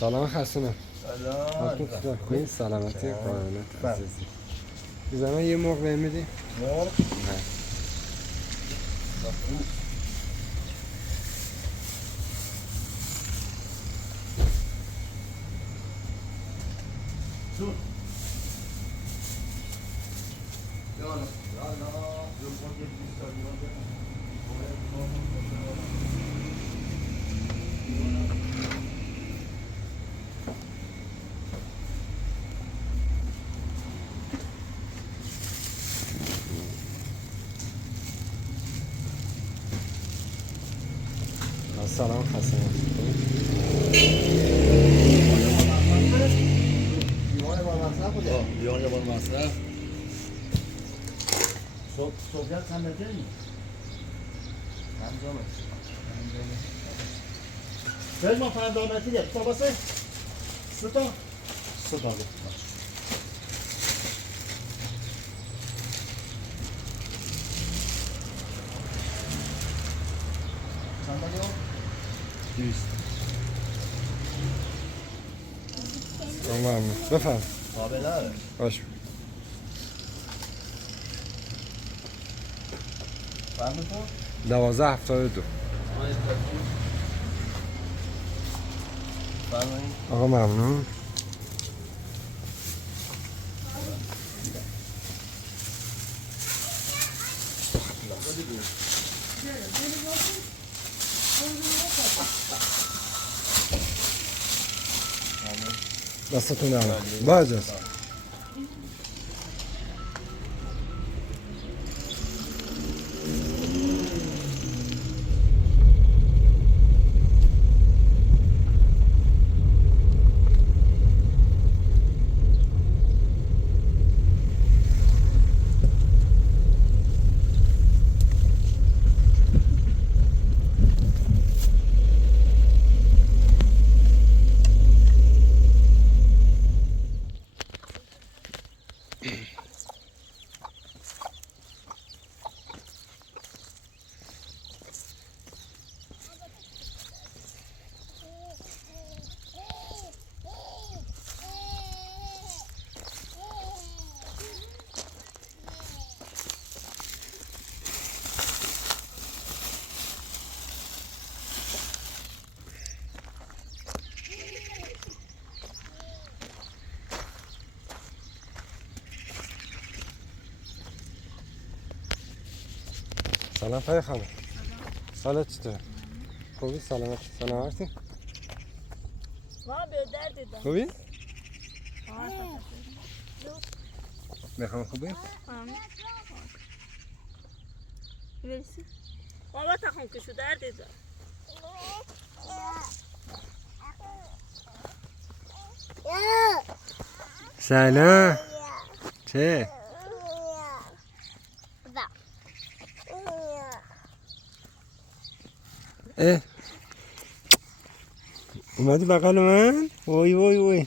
سلام خسونه. سلام. خوبی سلامتی قربونت عزیزی. زمان یه مرغ بهم میدی؟ مرغ؟ نه. سلام خسونه. لیوان بار مصرف صبحیت چند متری؟ پنجامه خیلی ما پنجامتی گفت تا باسه؟ ستا بود چند بگیم؟ 200 ممنون. بفرم. قابله باش. فهمتون؟ 12.72. فرمایید. آقا ممنون. دستتون درد. با اجازه. سلام پای خانم. حالت چطور؟ خوبی سلامتی؟ ما به درد دیدم. خوبی؟ بخوام خوبی؟ برسی. بابا تخم کشو درد دیدم. سلام. چه؟ اه اومدی بغل من؟ وای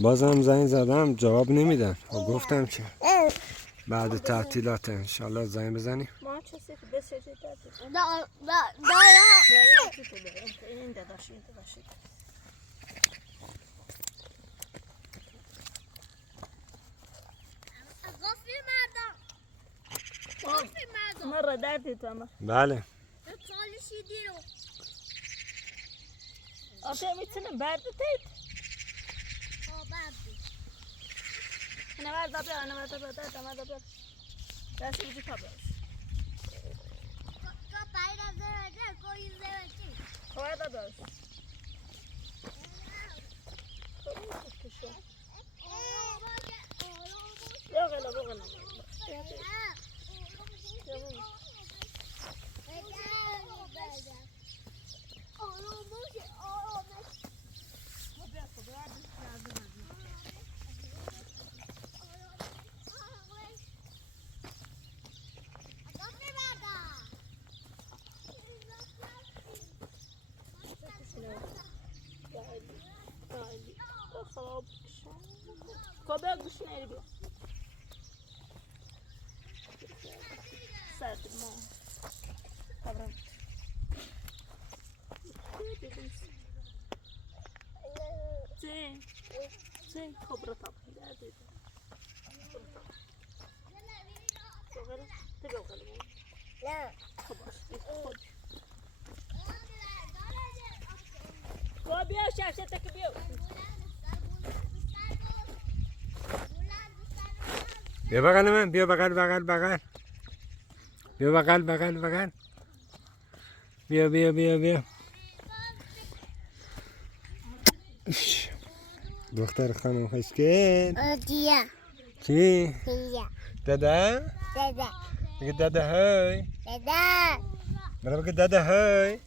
بازم زنگ زدم جواب نمیدن و گفتم که بعد تعطیلات انشالله زنگ بزنی. ما چه سیفی دست چه درد مرة درد دیدم. بله. آخه میتونم برد تیت. انا برد دستی بجی کابل. خواه داداش. یا غلا بغلا. Kobe gushneri bi. Serdim mo. Tamam. حسین خب برو طبعا دردی بغل تبي بغل لا خب خب با بیا شفتک بیا بیا بغل من، بیا بغل بغل بغل، بیا بغل بغل بغل، بیا بیا بیا بیا. اش. دختر خانم خوشگل. دیا کی؟ دیا دادا؟ دادا بگه دادا های. دادا برو بگه دادا های.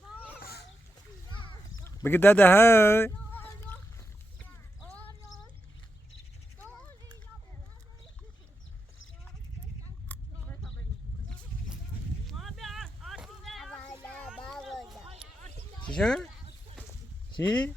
بگه دادا های. چی شد؟ چی؟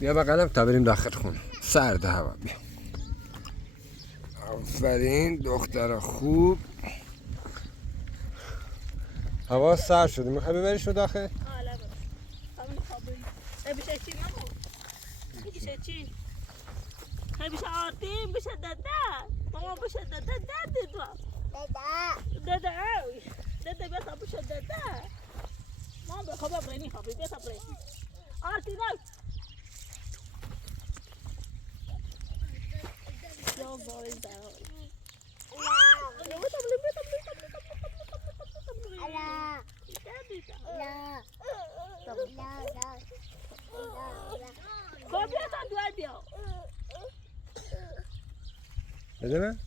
بیا بغلم تا بریم داخل خونه. سرده هوا. بیا. آفرین دختر خوب. هوا سرد شده. میخوای ببریش رو داخل؟ لا بس خلينا فاضيين تبي شيء شي ماما تبي شيء شي تبي شعارتين بشددات ماما بشددات دادوا دادا عاوي دادا بيطلع بشددات ماما بخبر بريني خبي بيطلع بريني عارتي ناي يا زايد بده من.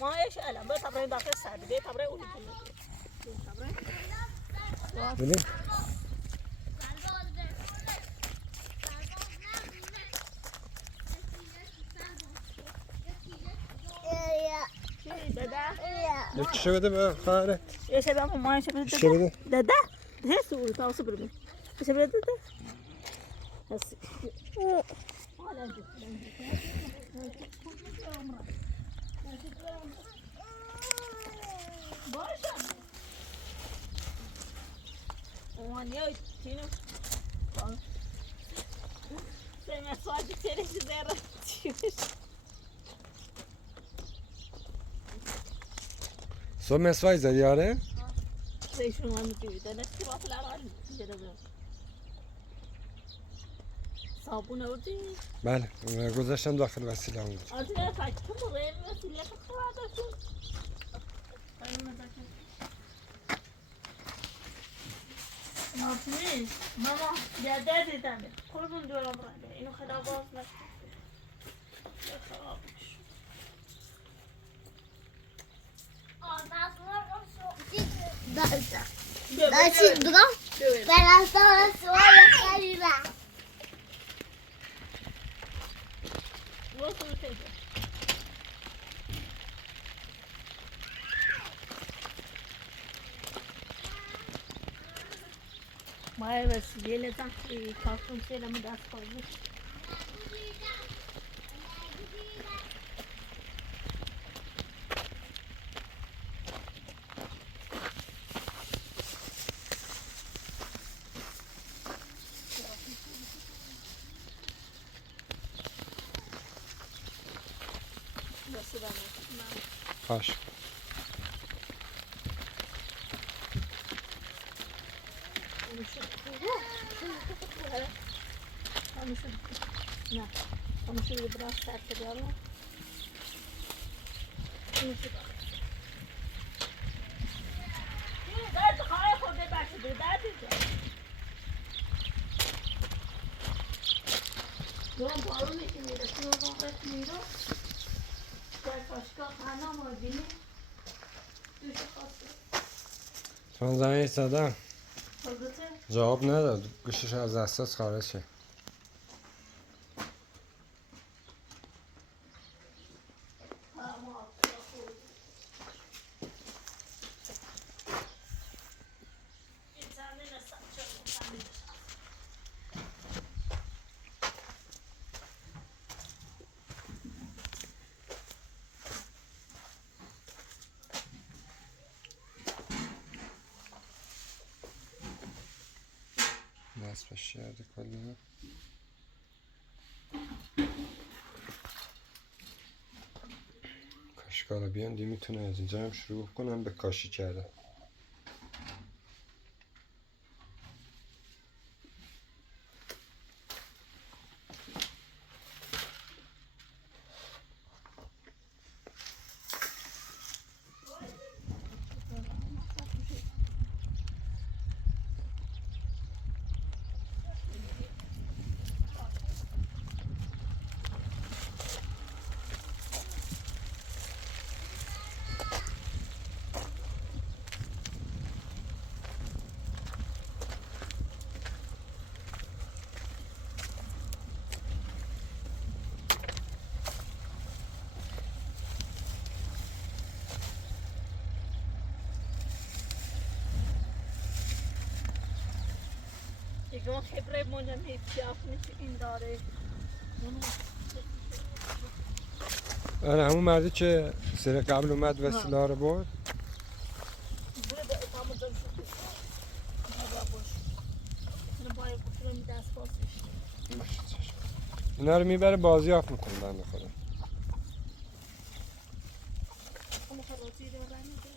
ما ايش الم بيطلع برين داخل السعد بيطلع برين ولي بده. چه بده به خواهرت؟ يا شباب ما ايش بده چه بده؟ ده ده سوي تاو صبر بي ايش بده ده بس وانيا تينو سمع صوت تريش زيرة صبح مسواک زدی آره؟ زيشون ما متجوي ده نفس الوقت العرالي جربنا صابون أودي بله گذاشتم داخل وسیله هم. أودي فاكر مرين بس اللي أخذته هذا شو ناصرين ماما جدادي تاني كل من دول عمره إنه خدا باص لك يا خرابش داشتیم درام برای سوال خریدم وصل كده ما بس ليلة تحكي كافون سيلة مدرسة خالص باش. Vamos subir para a cerca dela. Dá-te raio por debaixo do dado. Não paro nem que mira, se não vão respirar. Vai ficar na mordinha. چند زنگ زدم. خلطه؟ جواب نداد، گوشش از دستش خارج شد. دست بشه یاد کلی کاشکارا بیان دی میتونه از اینجا هم شروع کنم به کاشی کردن. دیگه خبره مونم پیاف نیست این داره. آره همون مردی که سر قبل اومد و سلاح رو برد. بود اقامه داشت. بابا باش. من باید بکنم دست بازش. اینا رو میبره بازیافت میکنه بنده خدا. اما خلاصی رو برمی‌داره.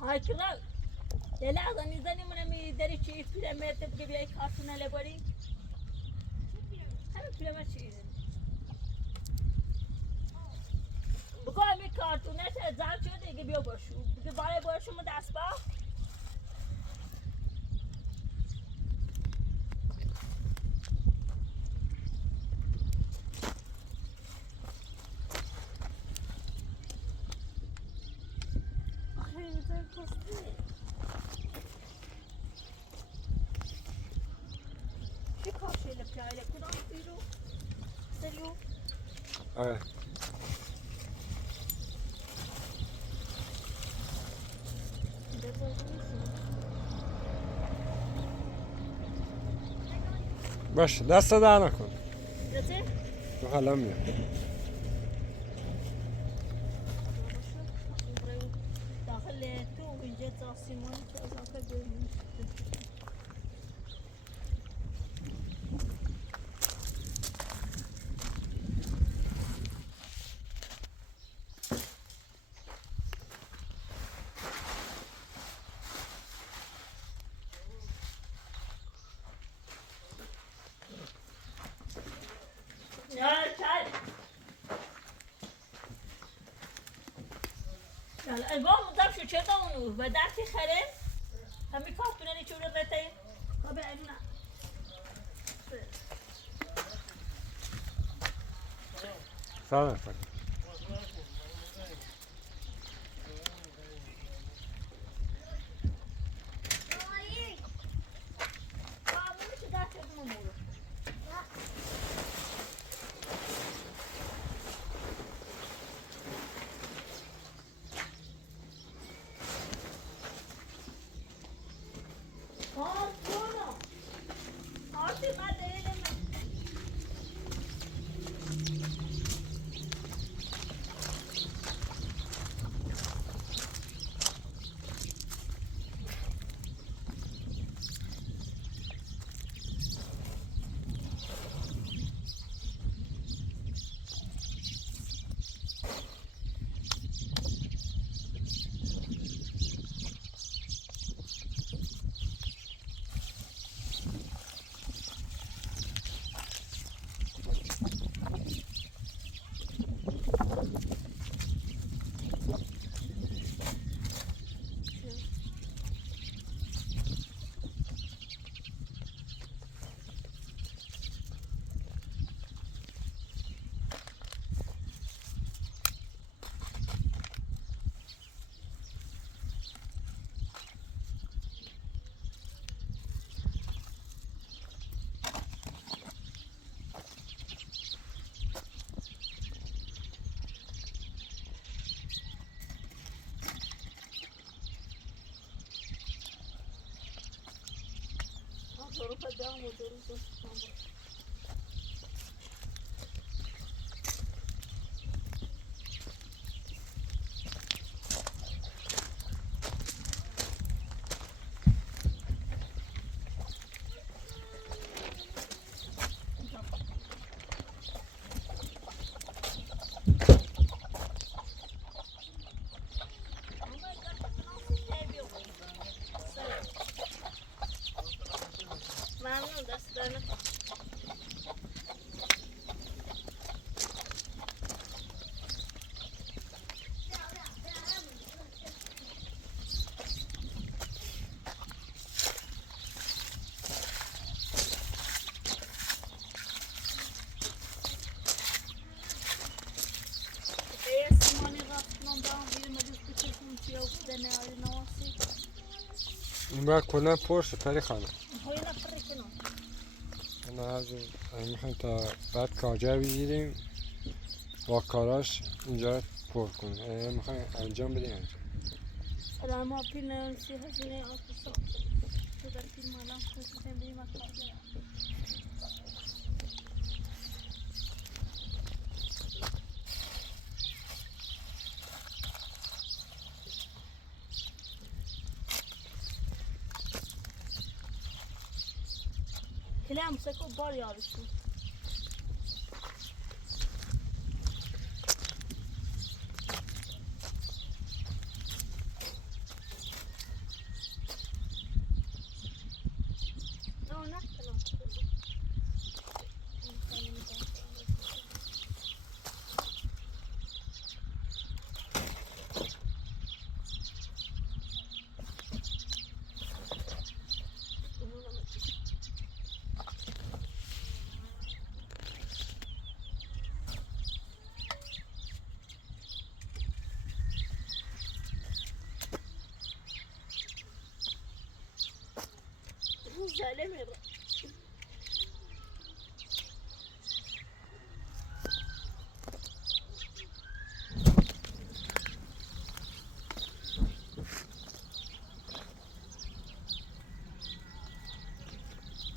های کرا یه لحظه میزنی منم داری چی فیلم بگی بیای کارتون لباری همین فیلم چی بگو همین کارتونه زن شده دیگه بیا باشو دیگه باره باشو ما دست با آره باشه دست در نکن تو حالا میاد داخل تو اینجا ساختمان که اضافه بریم البام مضاف شو چه قانون و درتی خرم همین کارتونه نیچه رو رته خب اینا سلام موتور خدا موتور ممنون دست دارم این باید کلا پرشه پری خانم. هوی نفره کنم انا از میخوایم تا بعد کاجا بگیریم با کاراش اینجا پر کنیم. میخوایم انجام بدیم انجام. الان ما پیل سی هزینه آفیسا تو در فیلم الان خواستیم بریم اکاجا کلام سکو بار یارشون ظالم يا رب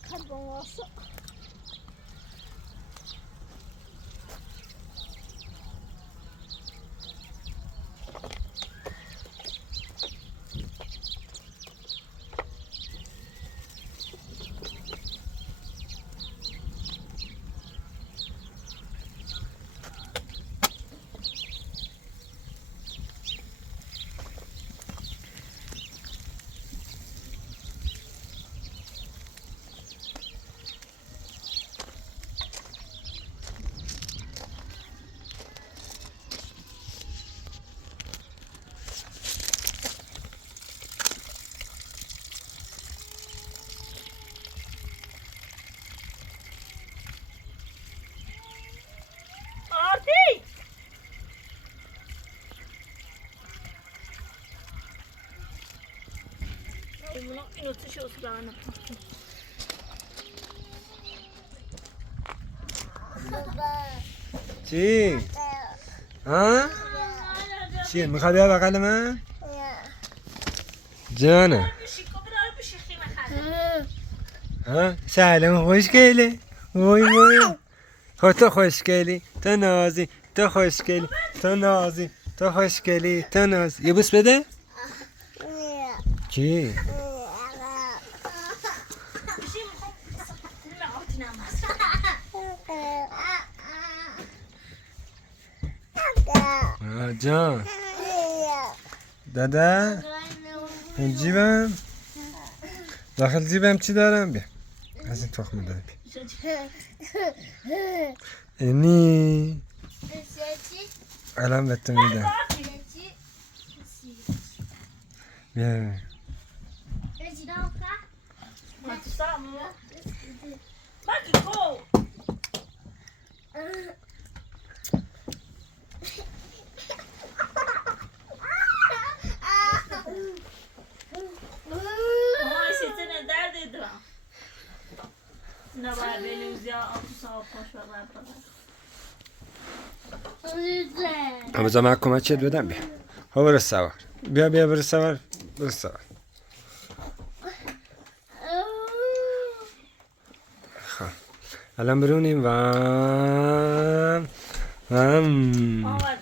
قلب واثق اینو تو شو سلام چی؟ ها؟ چی؟ میخوای بیا بغل من؟ جانم ها؟ سلام خوشگله وای وای خود تو خوشگلی تو نازی تو خوشگلی تو نازی تو خوشگلی تو نازی یه بوس بده؟ چی؟ جان دادا این جیبم داخل جیبم چی دارم بیا از این تخمه دارم بیا اینی الان بهتون میدم بیا بذار من کمکت بدم بیا ها برو سوار بیا برو سوار برو سوار الان برونیم وام آمد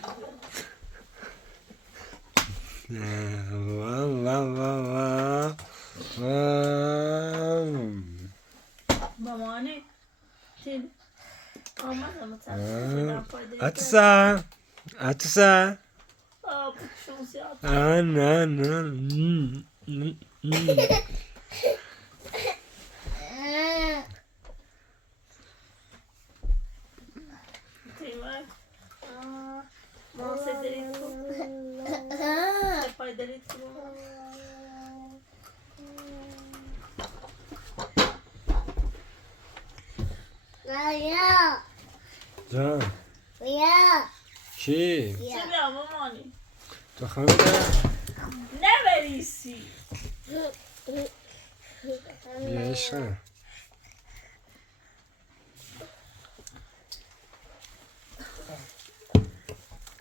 وام وام وام وام مامانی تین آمد اما تنها اتسا اتسا آب شمسی آب نه نه تیمار ما سدرید کو پای درید کو بیا جان بیا چی؟ چه بیا مامانی تو خانه نبریسی بیا عشقم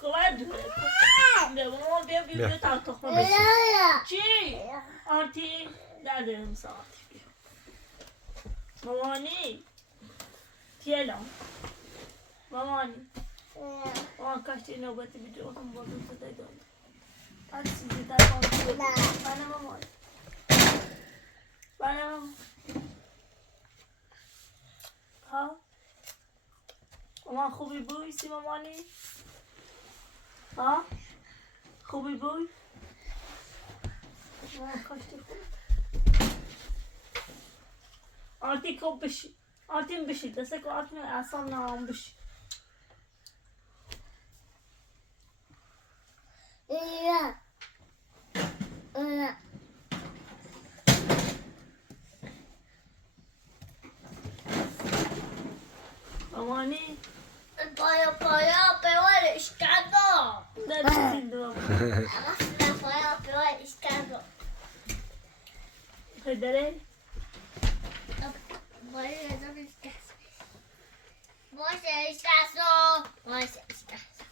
کمک دوره بیا مامان بیا بیا بیا تا تخمه بشی بیا چی؟ آنتی نداریم ساعتی بیا مامانی تیلم مامانی آن کاشتی نوبتی بیدو هم با دوست دادم هر چیزی در آن بود بله مامان بله مامان ها مامان خوبی بویسی مامانی ها خوبی بوی مامان کاشتی خوب آنتی خوب بشی آنتیم بشی دسته که آنتیم اصلا نام بشی بیا مامانی پایا پیوالش کردم نداریم دو پایا پیوالش کردم پدره باشه اشکستو باشه اشکستو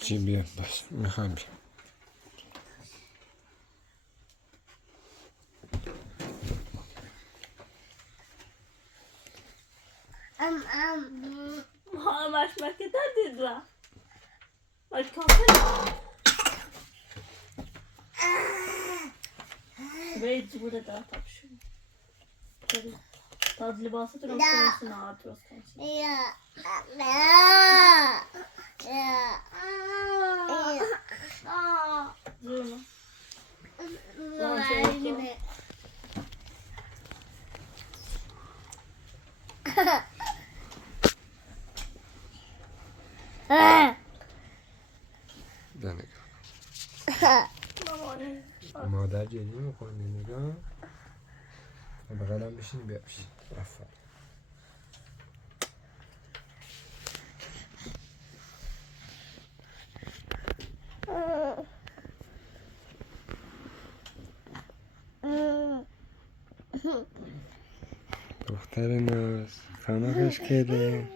چی بیا باش میخوام بیا ما همش مکه دادید و باید کامل باید بوده دار تبشون تاز لباستون رو کنسون آد روز کنسون بیا زونه بیا نگاه مامانی مادر جدی میکنی نگاه بغلم بشین بیا بشین آفرین دختر ناز خانه خوشگله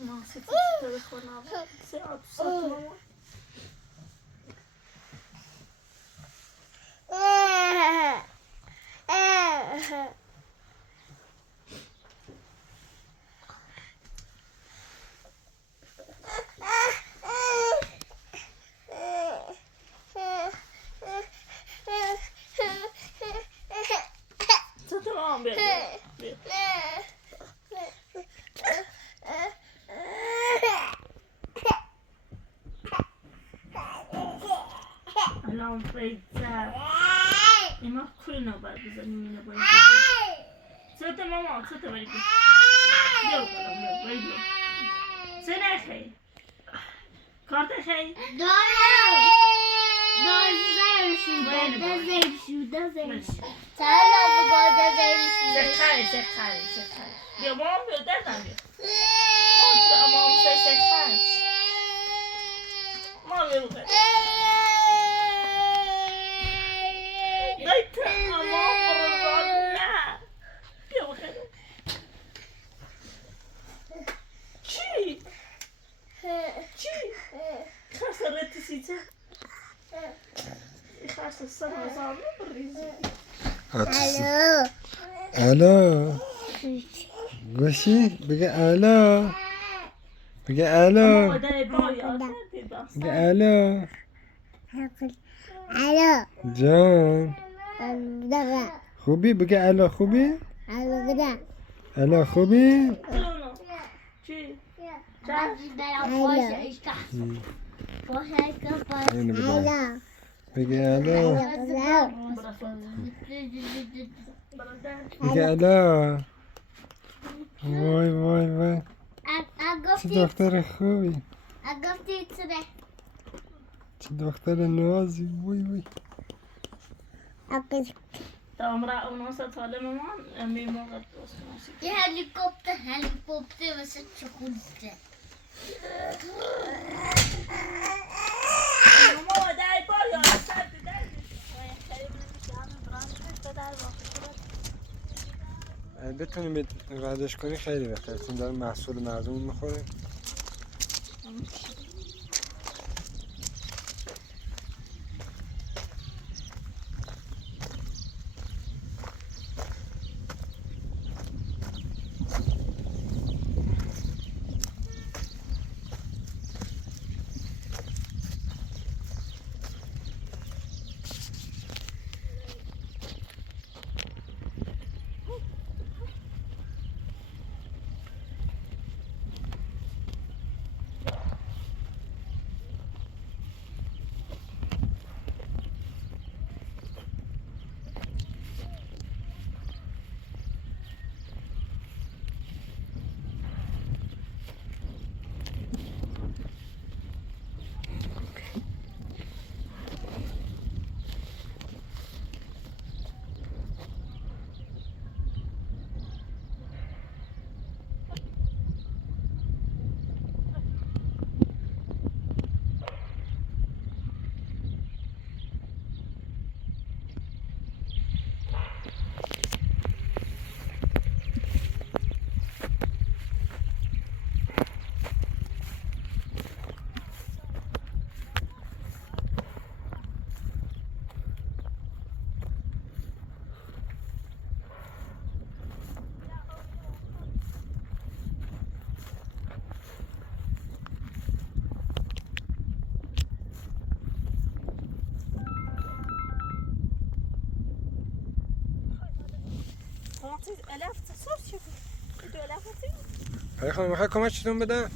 ما سیتی تو بخونم ساعت مامان ساعت مامان بیا بیا الان فریزر ایما کل نوبت بزنیم اینو باید ساعت مامان ساعت باید بیا بکنم بیا باید بیا سه نخی کارت خی سخری بیا مامان بیا دردم بیا مامان سخری مامان بیا بکنم دایت مامان برزاد نه بیا بکنم چی؟ چی؟ خسارتی سیته شاش السنة صابة بالريزة Atırsın. Alo. Alo. Goshi. Bige alo. Bige alo. وداي باي أساتي بس Bige alo. Alo. Can. Dara. خوبی؟ بگه الا خوبی؟ Alo gida. الا خوبی؟ شنو؟ چی؟ اینو بده. Alo. بگه الا. Alo. بگه الا. وای وای وای. چه دختر خوبی. چه دختر نازی. وای وای. تمرة ونص طالع مامان أمي ما قد توصل يا هليكوبتر هليكوبتر بس تشوفوني. ماما وداي باي أساتي داي بتونی ورزش کنی خیلی بهتره چون داره محصول مردم میخوره. ألاف تصور شوفوا بدو ألاف تصور خیلی خانم میخوای کمکتون بدم؟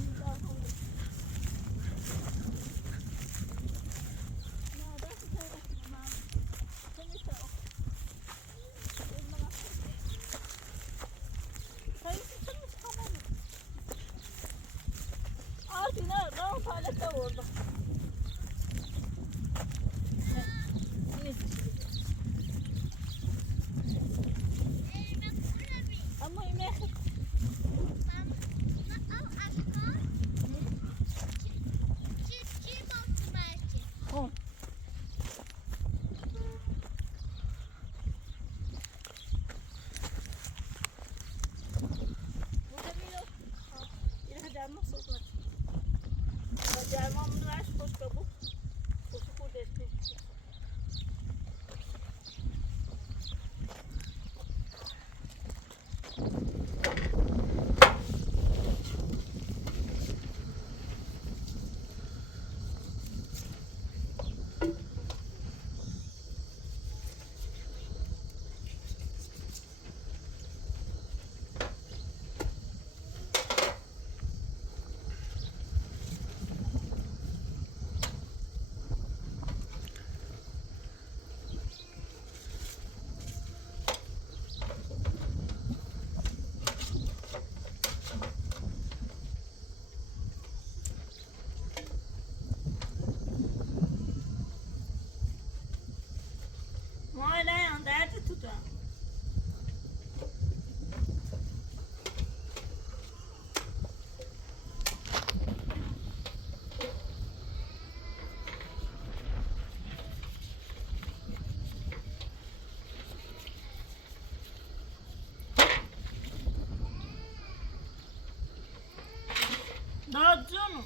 داد جونو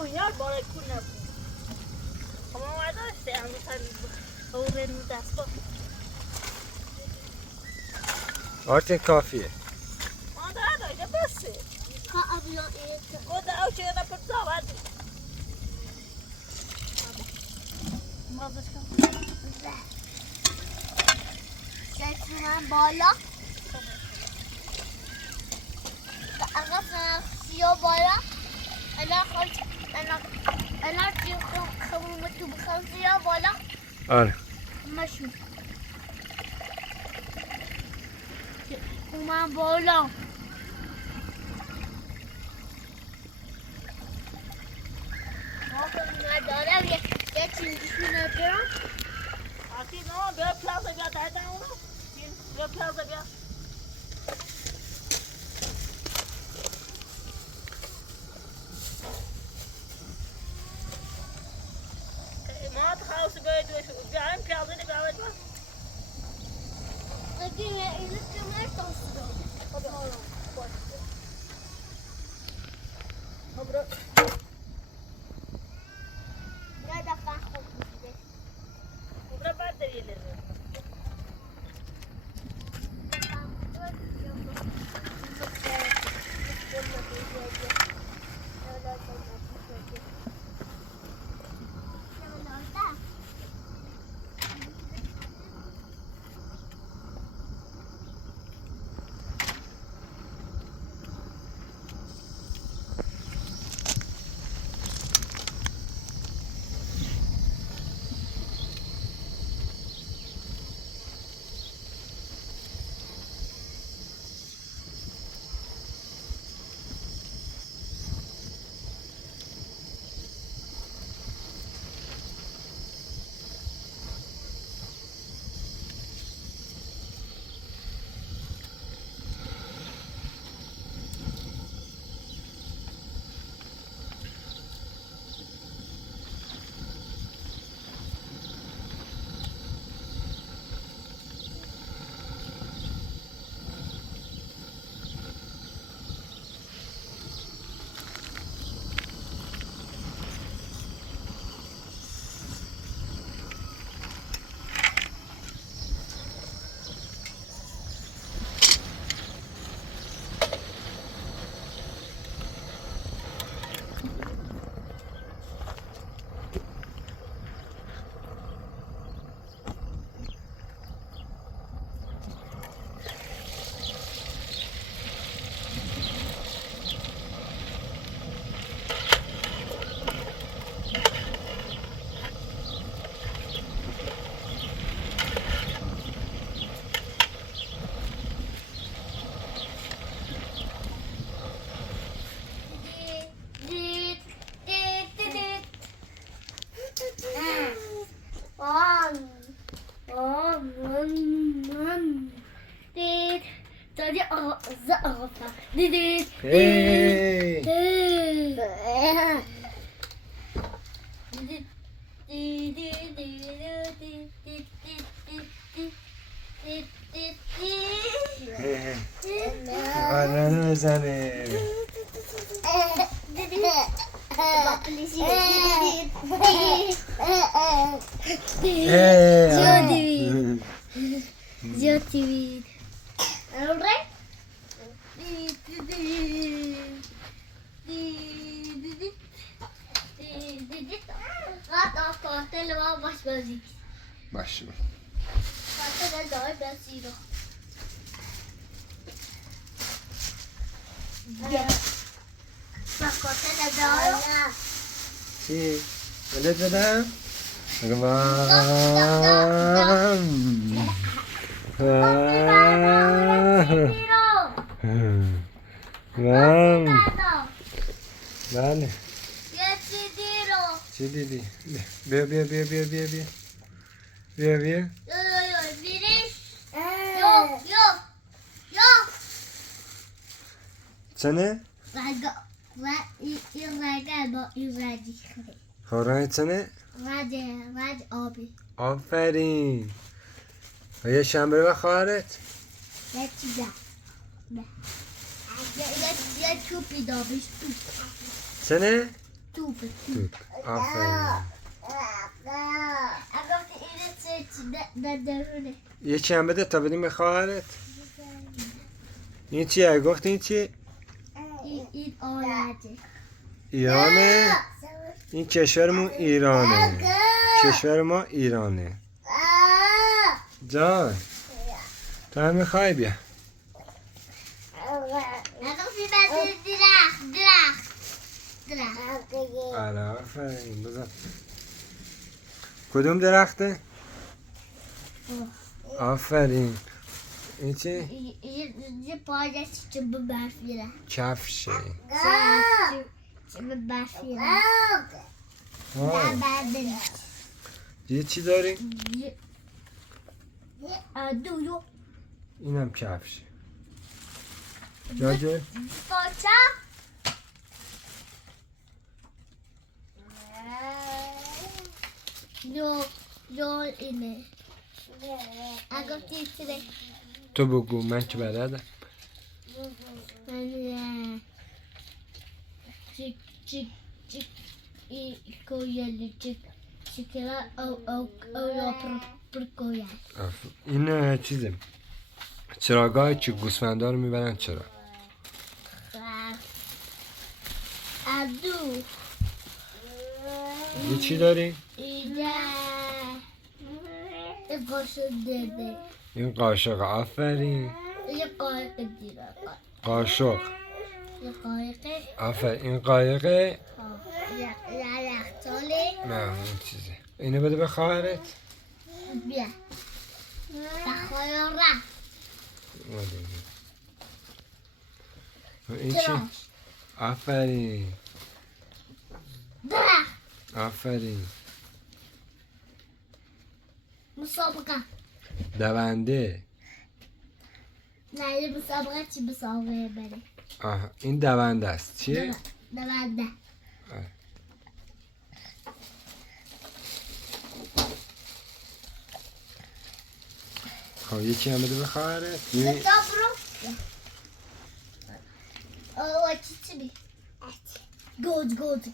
نبود یار بارک کن نبود اما ما داشته هم دوره نو دست با آرتین کافیه ما داشته بسه خدا او چه را پر زاواد من بالا اقف سیا بالا انا خمومتو بخم سیا بالا آره مشو من بالا ندارم یه چیزی ندارم آتی نه بیا پلازا بیا داده اونو بیا پلازا بیا ما تخاوس بيدوش بيعم بيعضني بيعمل بس لكن إذا كمان تصدق لا دفع خبز وبرا بعد دليل Hey! قرآن بزنه زیاد تیوید قاتل ما باش بازی باشه قاتل دای بازی رو قاتل دای چی؟ ولد بدم؟ بله چی دیدی؟ بیا بیا بیا بیا بیا بیا بیا بیا چنه؟ خورای چنه؟ رد آبی آفرین و یه شنبه و خواهرت؟ یه چیزا یه توپی دابیش توپ چنه؟ توپ. توپ. آفرین. اگه این چه درونه. یه چی هم بده تا بدیم به خواهرت. این چیه؟ گفت این چی؟ این آلاته. ایرانه. این کشورمون ایرانه. کشور ما ایرانه. جان تو هم میخوای بیا. اگه فی درخت. آره آفرین بزن. کدوم درخته؟ آفرین. این چی؟ یه پایش چه به برفیره. کفشه. چه به برفیره. آه. بعدن. یه چی داری؟ دویو. اینم کفش. جاجه؟ پاچا. دو اینه. اگه تیتره. تو بگو من که بلدم. چیک کویلی چیکلا او یا پر کویل. این چیزه چراگاه چی گوسفندا رو میبرن چرا؟ ادو. یه چی داری؟ اینه قاشق دیده. این قاشق. آفرین. یه قایق دیده. قاشق. یه قایق. آفرین. این قایقه. یه یخچاله. نه این چیزه. اینو بده به خواهرت. بیا. بخوایم رفت. این چی؟ تراش. آفرین. درخت. آفرین. مسابقه. دونده. نه یه مسابقه چی مسابقه بره. آه این دونده است. چیه؟ دونده. خب یکی هم بده به خواهرت. برو. او چی بی؟ گود.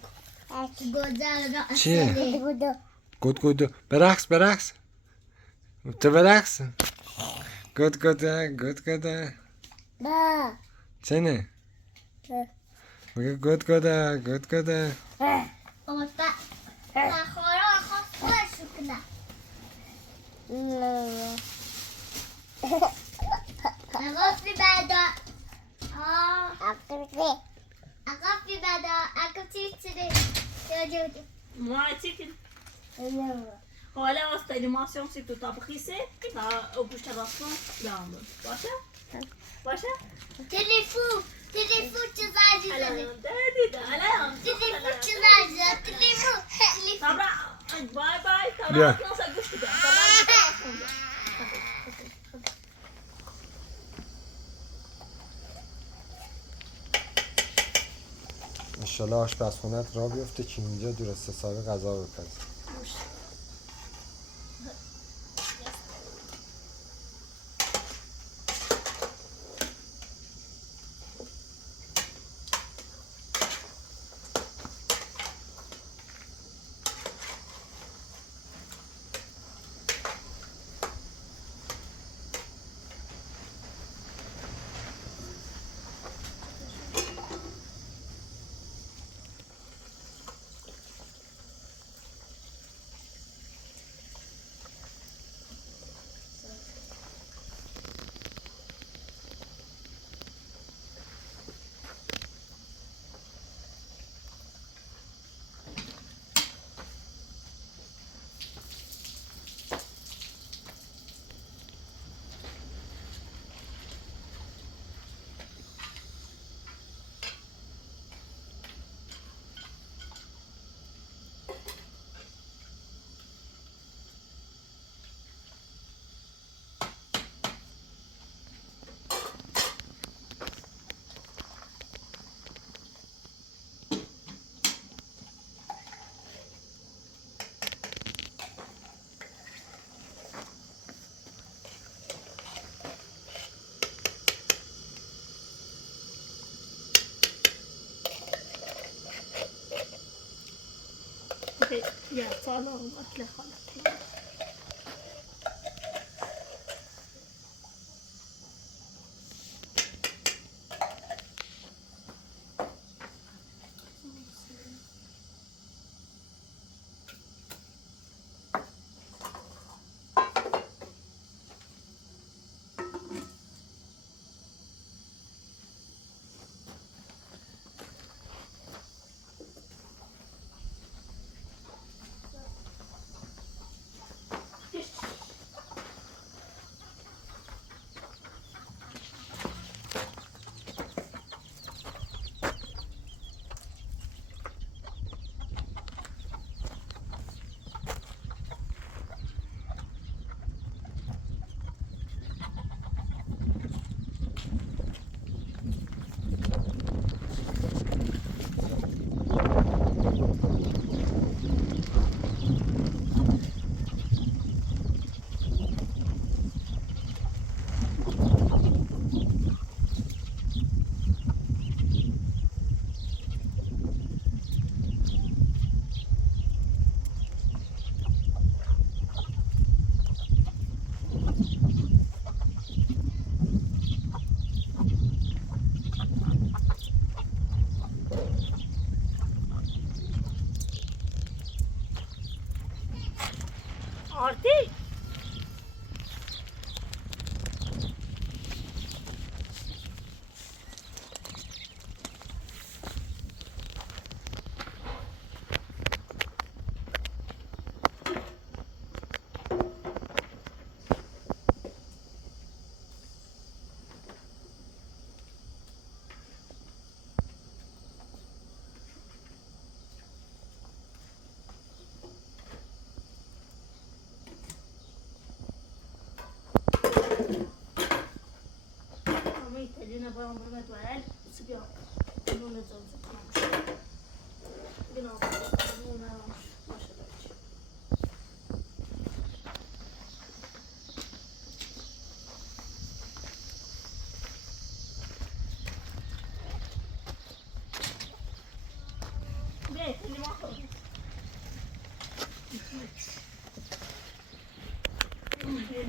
چیه؟ گود برقص تو برقص. گود چه نه؟ میگه گود اما تا خورا خوش کنه. اقفی بعدا. اقفی بعدا. اقفی چیزی. ما تيجي حالا واسه انیماسیون سی تو طبخیسه تا او پشت راستون دامون باشه تلفون چه زنجی زنه. الان الان تلفون چه زنجی زنه. تلفون. طبعا باي بیا. طبعا نوصل گوش بده طبعا انشالله آشپزخونت را بیفته که اینجا درست حسابی غذا بپزی. يا سلام أكل خلق. آرتی خلينا بقى عمرنا توعال سبيها نون الزوزة بنا نون ما شاء الله بيت اللي ما خرج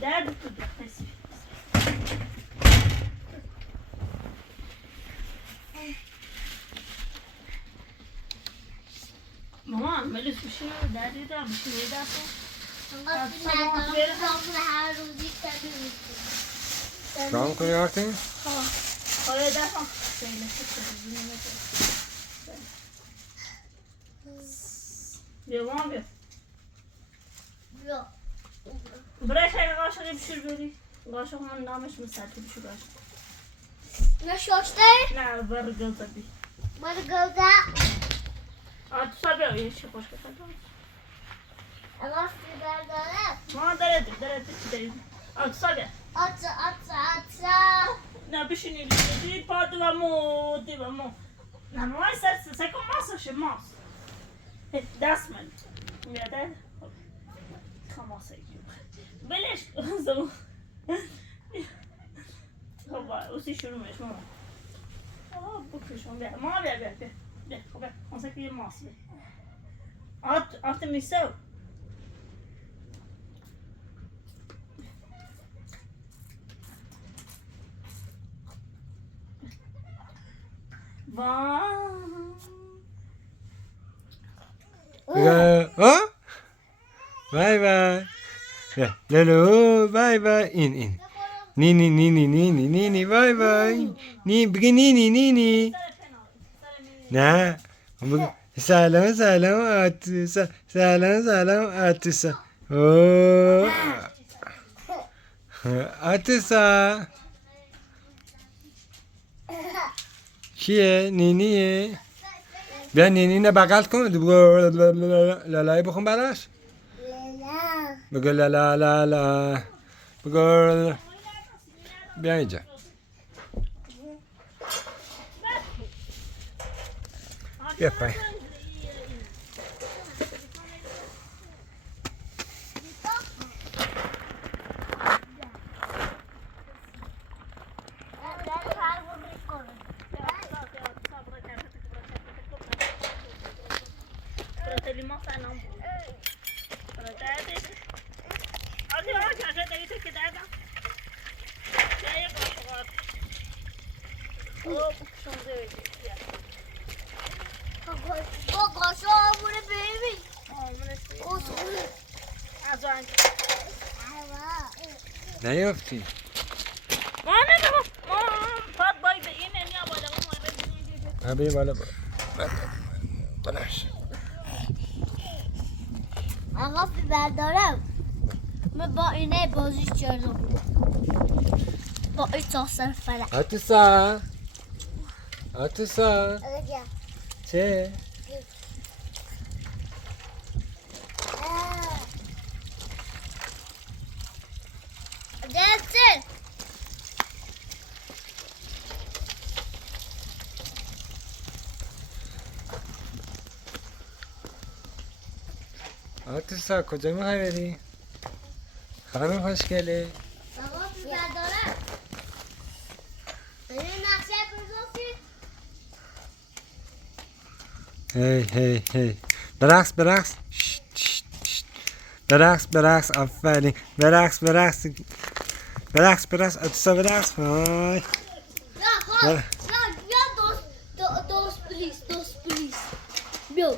ده بتبقى بس ماما عملت بشنو دادي ده بشنو ده کام کنی آرتی؟ آره ده بیا ماما بیا برای خیلی قاشقی بشور بری قاشق من نامش مساعدی بشور قاشق نشاشته؟ نه برگلده بی برگلده؟ تو سابقه یه چی خوش بخواد الان سیبر داره؟ ما داره چی داریم تو سابقه اتسا نه بشینی دی پا دیوامو نه مامان سر کن ماسشه ماس دست من میاده خماسه بلش زمان خب اوسی شروع میش مامان بکشون بیا ماما بیا خب بیا اون سکه یه ماس بیا آت میسو ها؟ بای بای لالو بای بای این نینی بای بای بگی نینی نه بگو سلام آتوسا سلام آتوسا اوه آتوسا کیه؟ نینیه؟ بیا نینی نه بغل کن لالای بخون براش بگو لالا بگو بیا اینجا بیا پای سلیمان سلام بود برای دردش آجی آجی دیگه تو که دردم یا یک قاشقات او شونزه بگیر با قاشق آمونه ببین آمونشی قاشقونه از آن نیافتی ما نمیدونم ما پاد بای به این نیا بالا ما بیا بالا بلاش آقا بردارم من با اینه بازیش کردم با این تاثر فلک آتوسا چه؟ دستر آتوسا کجا میخوای بری؟ خانم خوشگله آقا بردارم این نقشه بزرگی هی برقص شت، شت، شت. برقص آفرین برقص آتوسا برقص وای یا بله. دوست پلیس بیا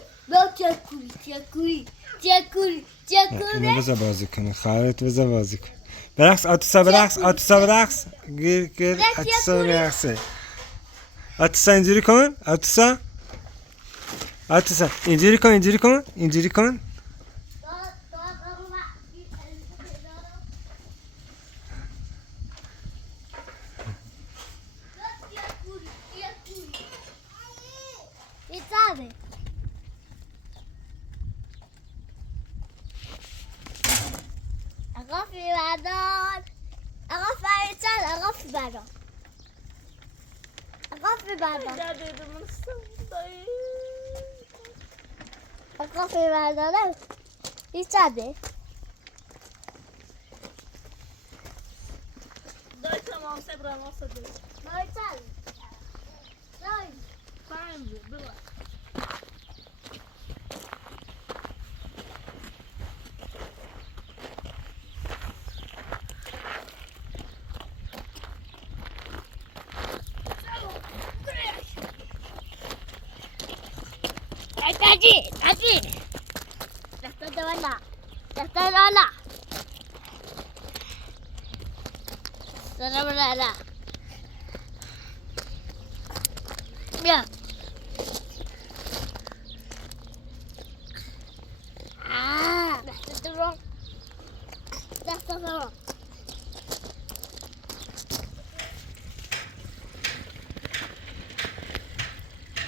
چکوری اینو بذار بازی کنه خواهرت بذار بازی کن برقص آتوسا برقص گیر آتوسا برقصه آتوسا اینجوری کن آتوسا اینجوری کن Sabe? آقا فیبردار آقا فریچل آقا فیبردار آقا فیبردارم این چنده؟ دای تمام سبران واسه فریچل فهم بود ببر Tadi. Daftar mana? Sana mana? Ya. Daftar terong.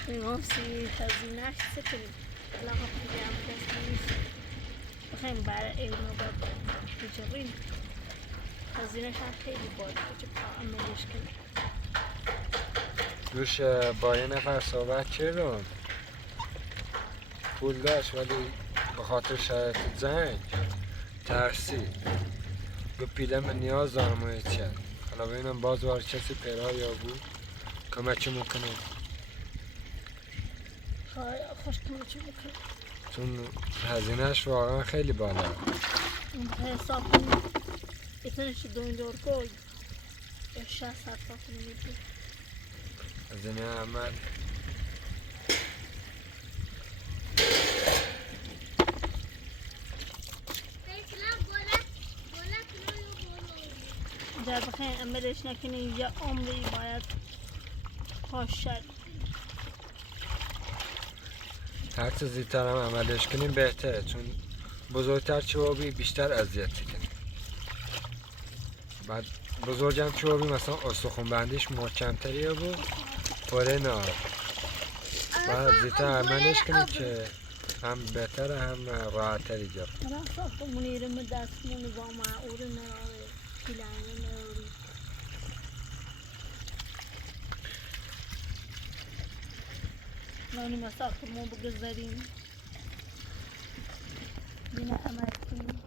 ناسی هزینه‌اش چه کنیم؟ الان خیلی هم کسی نیست. بخوایم برای اینو بجریم. هزینه‌اش هم خیلی باید چه عملش کنیم. روش با یه نفر صحبت کردم پول داشت ولی به خاطر شرایط زنگ ترسید گفت پیلم نیاز دارم و چه حالا ببینم باز بار کسی پیرا یا بود کمکی میکنه خوش کنم چی بکنم چون هزینهش واقعا خیلی بالا حساب کنیم ایتنشی دونجور کوی یا 60 صرفا کنیم هزینه عمل در بخیر عملش نکنیم یا عمری باید پاشد هر چه زودتر هم عملش کنیم بهتره چون بزرگتر چوبی بیشتر اذیت کنیم بعد بزرگم چوبی مثلا استخون بندیش محکمتریه بود پره نار بعد زودتر عملش کنیم که هم بهتره هم راحتری گرفت من صاحب منیرم دستمون با معور نراره پیلانه نراری نانی مسافر ما بگذاریم بینه عمل کنیم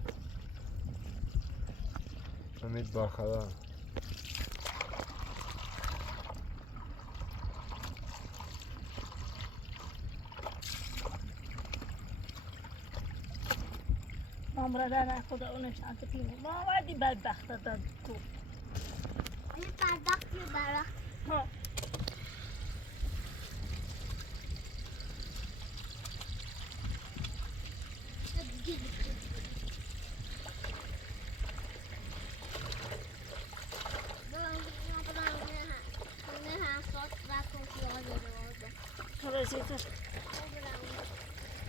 امید با خدا عمره در خدا اونش نتونیم ما وادی بدبخت داد تو این بدبختی برا ها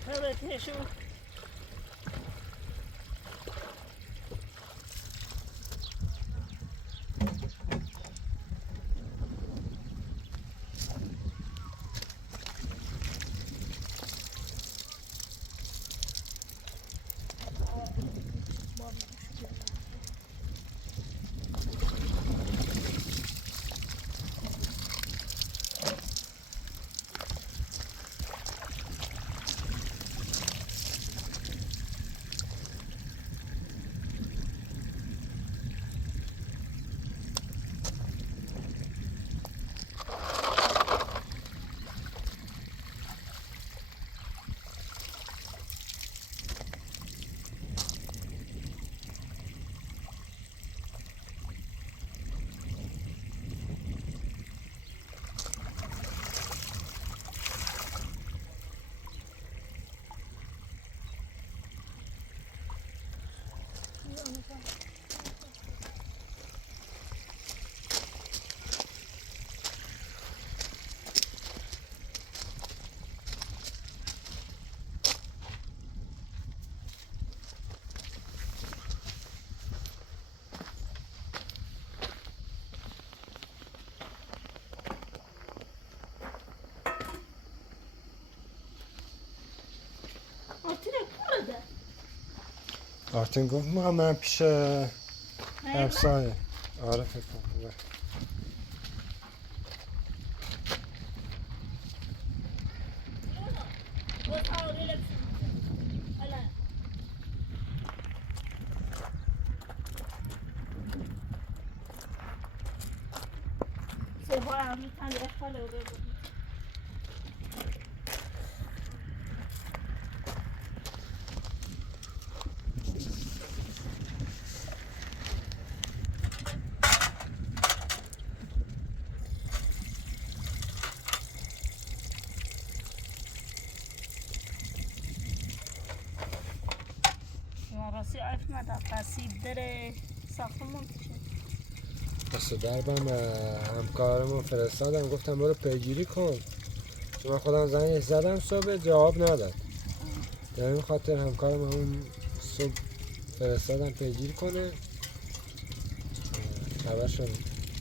خبرتشو آرتین گفت ما من پیش همسایه آره فکر کنم راستی عرف نداد سیب داره ساختمون بس دربم همکارمون فرستادم گفتم برو پیگیری کن چون من خودم زنگش زدم صبح جواب نداد در این خاطر همکارم همون صبح فرستادم پیگیری کنه خبرشون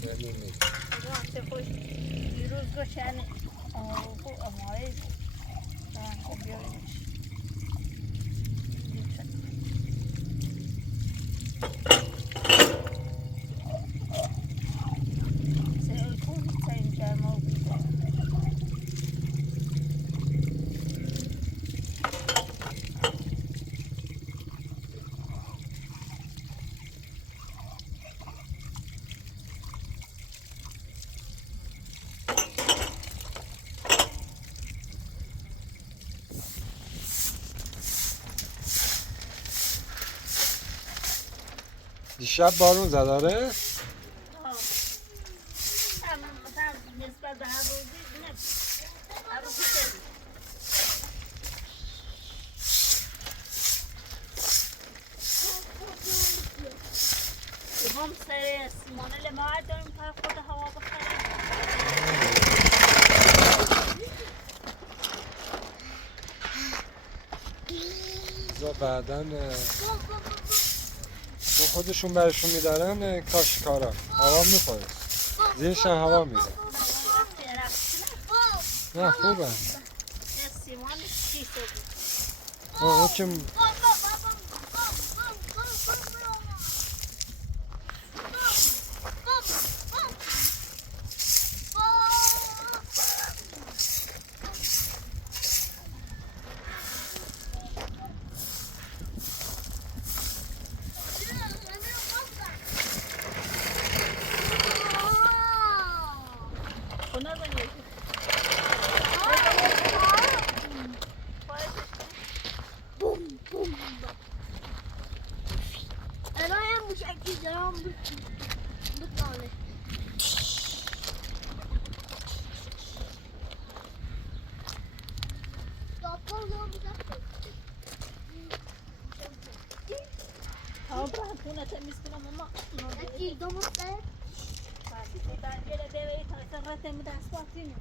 نمیدونی راستی خوش دیروز گوشن امایی خب بیارینش دیشب بارون زد آره؟ نسبت به هر روزی نه هر روزی هم سر سیمانه لماعت داریم تا خود هوا بخره بعداً خودشون برشون میدارن کاشکارا هوا میخوره زیرش هم هوا میره نه خوبه اون که تمام راح خونه تمیز کنم ماما Aqui, dá uma pé. بعد بری تا سر تمی دست پاتینو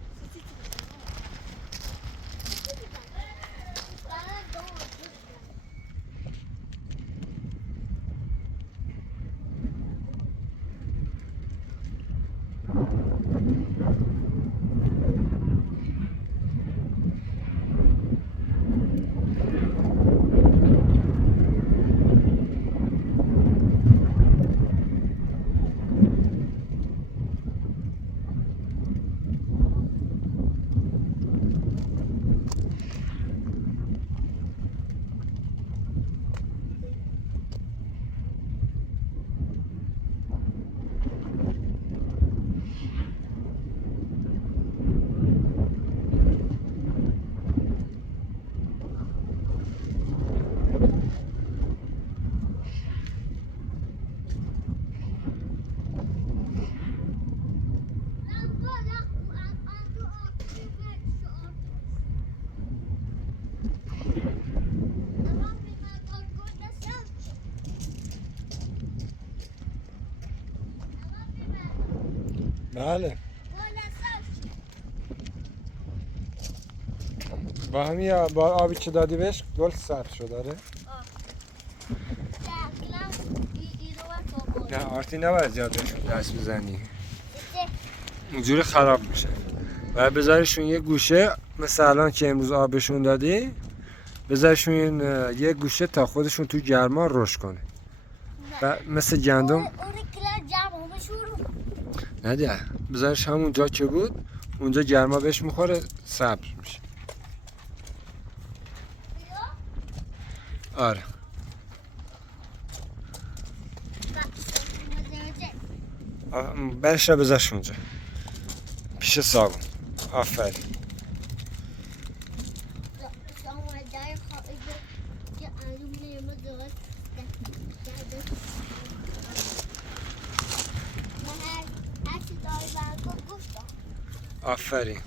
بله با همین با آبی که دادی بهش گل سبز شد داره. نه آرتی نباید زیاد بهشون دست بزنی اونجوری خراب میشه و بذارشون یه گوشه مثل الان که امروز آبشون دادی بذارشون یه گوشه تا خودشون تو گرما رشد کنه و مثل گندم نه بذارش همون جا که بود اونجا گرما بهش میخوره سبز میشه. آره برش رو بذارش اونجا پیش صابون. آفرین. آفرین.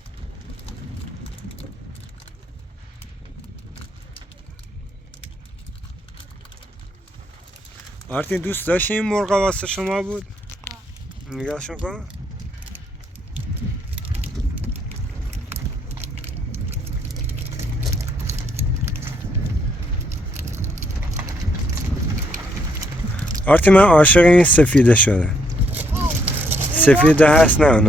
آرتین دوست داشتی این مرغ واسه شما بود؟ نگاهشون کن. آرتین من عاشق این سفیده شده. سفیده هست نه